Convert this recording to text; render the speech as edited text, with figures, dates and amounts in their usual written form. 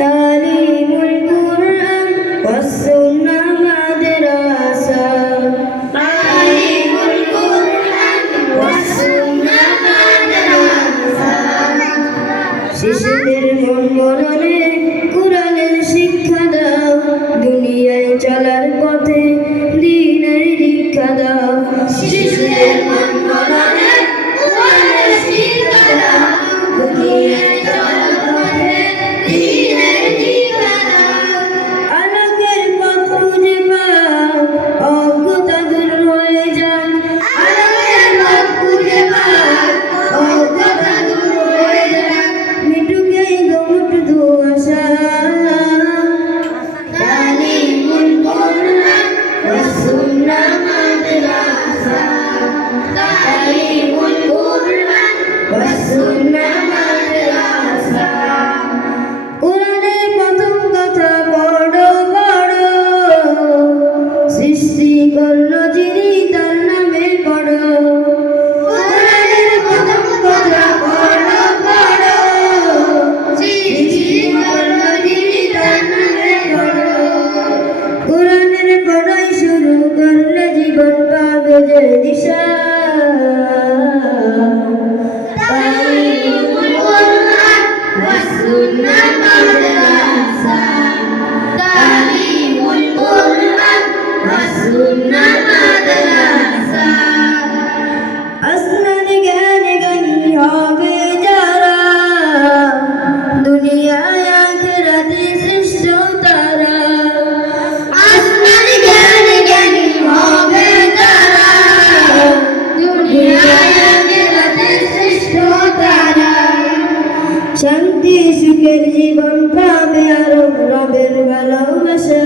তালিমুল কুরআন ওয়াস সুন্নাহ মাদ্রাসা তালিমুল কুরআন ওয়াস সুন্নাহ মাদ্রাসা শিশুদের মন মননে কুরআনের শিক্ষা দাও দুনিয়ায় চলার পথে দ্বীনের দীক্ষা দাও শিশুদের মন মননে কুরআনের শিক্ষা দাও দুনিয়ায় চলার পথে দ্বীনের দীক্ষা দাও আলোকের পথ খুঁজে পাও অজ্ঞতা দূর হয়ে যায় আলোকের পথ খুঁজে পাও অজ্ঞতা দূর হয়ে যায় মিটুকে গমট দুআশা তালিমুল কুরআন ওয়াস সুন্নাহ মাদ্রাসা তালিমুল কুরআন ওয়াস সুন্নাহ মাদ্রাসা কুরআনের প্রথম কথা পড়ো পড়ো সৃষ্টি করলো যিনি তার নামে পড়ো কুরআনের প্রথম কথা পড়ো পড়ো সৃষ্টি করলো যিনি তার নামে পড়ো কুরআনের পড়াই শুরু করলে জীবন পাবে যে দিশা তালিমুল কুরআন ওয়াস সুন্নাহ মাদ্রাসা তালিমুল কুরআন ওয়াস সুন্নাহ মাদ্রাসা আসমানি জ্ঞানে জ্ঞানী হবে যারা দুনিয়ায় আখিরাতে শ্রেষ্ঠ তারা আসমানি জ্ঞানে জ্ঞানী হবে যারা দুনিয়ায় আখিরাতে শ্রেষ্ঠ তারা শান্তি সুখের জীবন পাবে আরো রবের ভালোবাসা